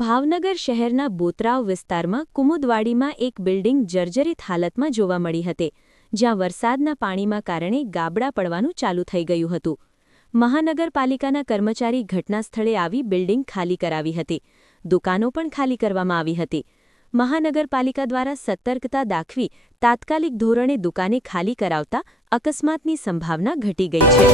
ભાવનગર શહેરના બોતરાવ વિસ્તારમાં કુમુદવાડીમાં એક બિલ્ડિંગ જર્જરિત હાલતમાં જોવા મળી હતી, જ્યાં વરસાદના પાણીના કારણે ગાબડાં પડવાનું ચાલુ થઈ ગયું હતું. મહાનગરપાલિકાના કર્મચારી ઘટનાસ્થળે આવી બિલ્ડિંગ ખાલી કરાવી હતી. દુકાનો પણ ખાલી કરવામાં આવી હતી. મહાનગરપાલિકા દ્વારા સતર્કતા દાખવી તાત્કાલિક ધોરણે દુકાને ખાલી કરાવતા અકસ્માતની સંભાવના ઘટી ગઈ છે.